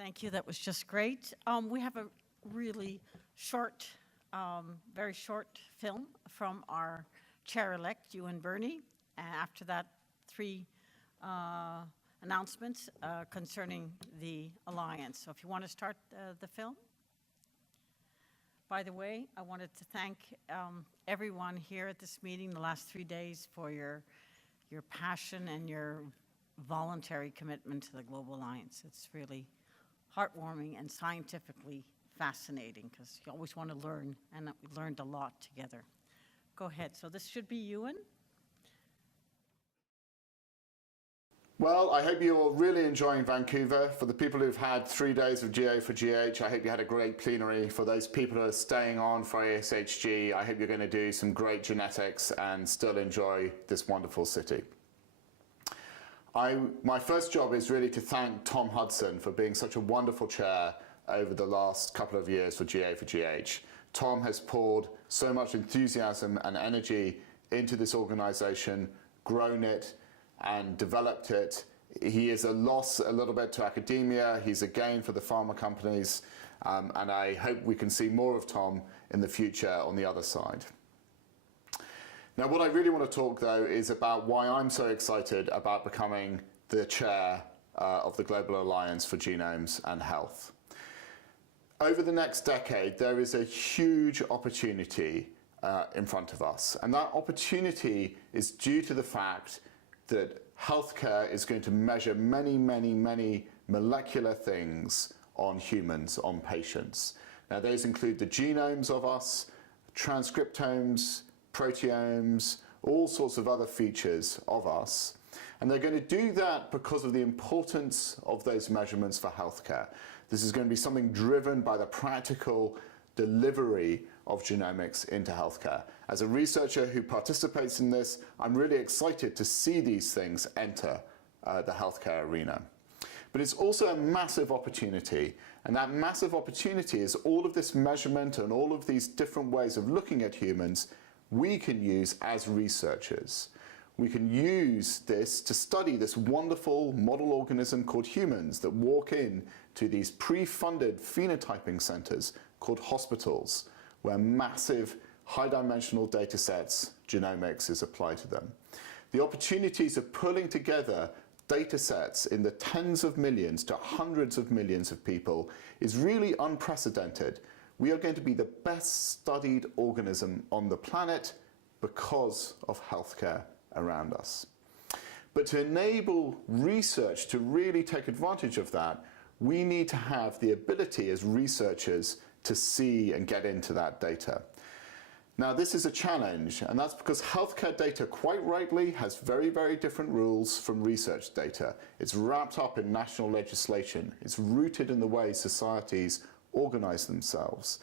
Thank you. That was just great. We have a really short, very short film from our chair-elect, Ewan Birney. And after that, 3 announcements concerning the Alliance. So if you want to start the film. By the way, I wanted to thank everyone here at this meeting the last 3 days for your passion and your voluntary commitment to the Global Alliance. It's really heartwarming and scientifically fascinating because you always want to learn, and we learned a lot together. Go ahead. So this should be Ewan. Well, I hope you're really enjoying Vancouver. For the people who've had 3 days of GA4GH, I hope you had a great plenary. For those people who are staying on for ASHG, I hope you're going to do some great genetics and still enjoy this wonderful city. My first job is really to thank Tom Hudson for being such a wonderful chair over the last couple of years for GA4GH. Tom has poured so much enthusiasm and energy into this organization, grown it, and developed it. He is a loss a little bit to academia. He's a gain for the pharma companies. And I hope we can see more of Tom in the future on the other side. Now, what I really want to talk, though, is about why I'm so excited about becoming the chair of the Global Alliance for Genomes and Health. Over the next decade, there is a huge opportunity in front of us. And that opportunity is due to the fact that healthcare is going to measure many, many, many molecular things on humans, on patients. Now, those include the genomes of us, transcriptomes, proteomes, all sorts of other features of us. And they're going to do that because of the importance of those measurements for healthcare. This is going to be something driven by the practical delivery of genomics into healthcare. As a researcher who participates in this, I'm really excited to see these things enter the healthcare arena. But it's also a massive opportunity, and that massive opportunity is all of this measurement and all of these different ways of looking at humans we can use as researchers. We can use this to study this wonderful model organism called humans that walk in to these pre-funded phenotyping centers called hospitals, where massive high-dimensional data sets, genomics, is applied to them. The opportunities of pulling together data sets in the tens of millions to hundreds of millions of people is really unprecedented. We are going to be the best studied organism on the planet because of healthcare around us. But to enable research to really take advantage of that, we need to have the ability as researchers to see and get into that data. Now, this is a challenge, and that's because healthcare data, quite rightly, has very, very different rules from research data. It's wrapped up in national legislation. It's rooted in the way societies organize themselves.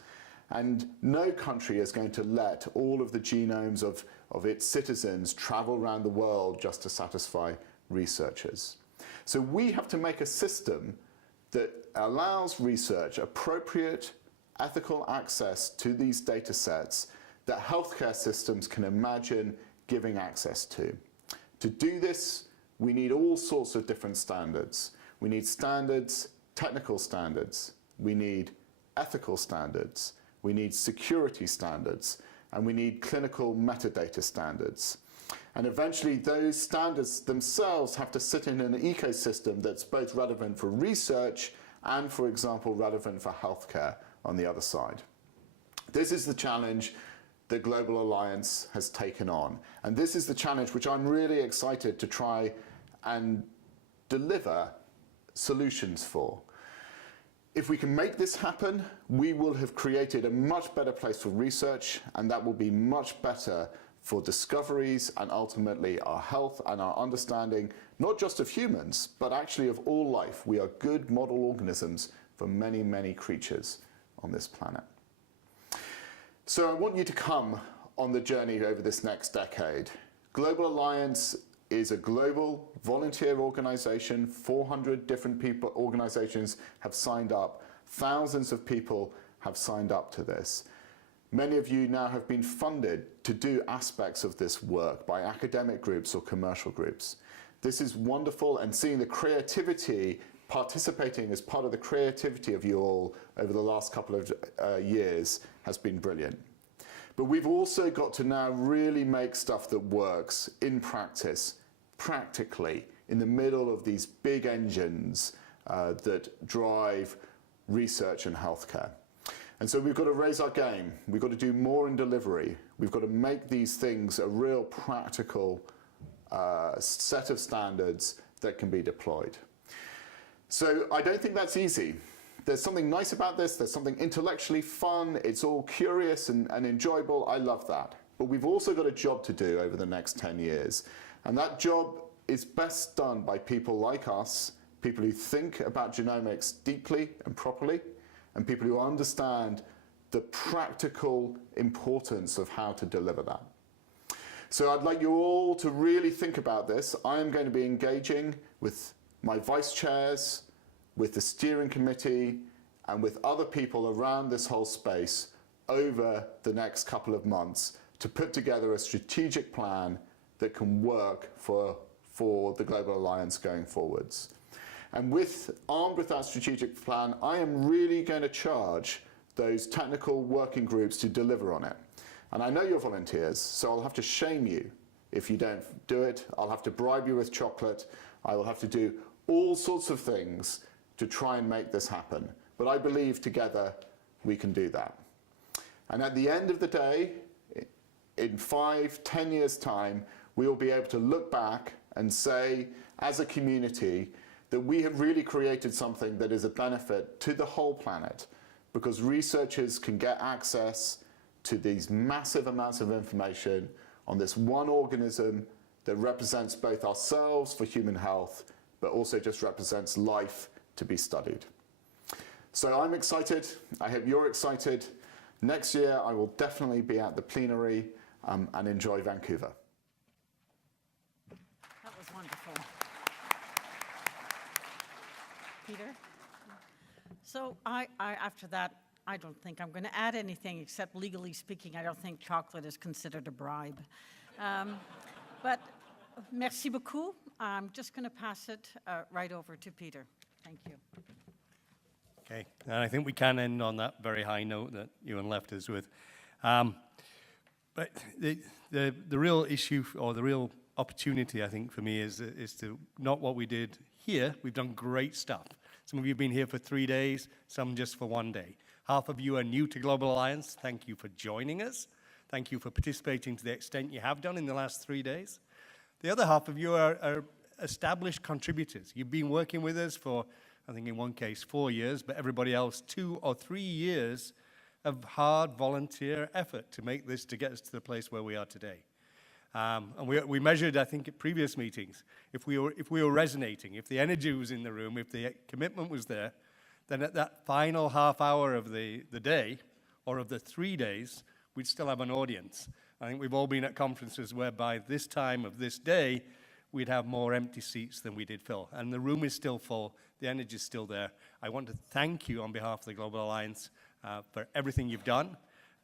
And no country is going to let all of the genomes of its citizens travel around the world just to satisfy researchers. So we have to make a system that allows research appropriate, ethical access to these data sets that healthcare systems can imagine giving access to. To do this, we need all sorts of different standards. We need standards, technical standards. We need ethical standards. We need security standards. And we need clinical metadata standards. And eventually, those standards themselves have to sit in an ecosystem that's both relevant for research and, for example, relevant for healthcare on the other side. This is the challenge the Global Alliance has taken on. And this is the challenge which I'm really excited to try and deliver solutions for. If we can make this happen, we will have created a much better place for research, and that will be much better for discoveries and ultimately our health and our understanding, not just of humans, but actually of all life. We are good model organisms for many, many creatures on this planet. So I want you to come on the journey over this next decade. Global Alliance is a global volunteer organization. 400 different organizations have signed up. Thousands of people have signed up to this. Many of you now have been funded to do aspects of this work by academic groups or commercial groups. This is wonderful, and seeing the creativity participating as part of the creativity of you all over the last couple of years has been brilliant. But we've also got to now really make stuff that works in practice, practically, in the middle of these big engines that drive research and healthcare. And so we've got to raise our game. We've got to do more in delivery. We've got to make these things a real practical set of standards that can be deployed. So I don't think that's easy. There's something nice about this. There's something intellectually fun. It's all curious and enjoyable. I love that. But we've also got a job to do over the next 10 years. And that job is best done by people like us, people who think about genomics deeply and properly, and people who understand the practical importance of how to deliver that. So I'd like you all to really think about this. I am going to be engaging with my vice chairs, with the steering committee, and with other people around this whole space over the next couple of months to put together a strategic plan that can work for the Global Alliance going forwards. And armed with that strategic plan, I am really going to charge those technical working groups to deliver on it. And I know you're volunteers, so I'll have to shame you if you don't do it. I'll have to bribe you with chocolate. I will have to do all sorts of things to try and make this happen. But I believe together we can do that. And at the end of the day, in 5-10 years' time, we will be able to look back and say, as a community, that we have really created something that is a benefit to the whole planet, because researchers can get access to these massive amounts of information on this one organism that represents both ourselves for human health, but also just represents life to be studied. So I'm excited. I hope you're excited. Next year, I will definitely be at the plenary and enjoy Vancouver. That was wonderful. Peter? So after that, I don't think I'm going to add anything, except legally speaking, I don't think chocolate is considered a bribe. But merci beaucoup. I'm just going to pass it right over to Peter. Thank you. Okay, and I think we can end on that very high note that Ewan left us with. But the real issue, or the real opportunity, I think, for me is to not what we did here. We've done great stuff. Some of you have been here for 3 days, some just for 1 day. Half of you are new to Global Alliance. Thank you for joining us. Thank you for participating to the extent you have done in the last 3 days. The other half of you are established contributors. You've been working with us for, I think in one case, 4 years, but everybody else 2 or 3 years of hard volunteer effort to make this, to get us to the place where we are today. And we measured, I think, at previous meetings, if we were resonating, if the energy was in the room, if the commitment was there, then at that final half hour of the day, or of the 3 days, we'd still have an audience. I think we've all been at conferences where by this time of this day, we'd have more empty seats than we did fill. And the room is still full, the energy is still there. I want to thank you on behalf of the Global Alliance for everything you've done.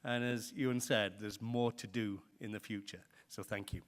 And as Ewan said, there's more to do in the future. So thank you.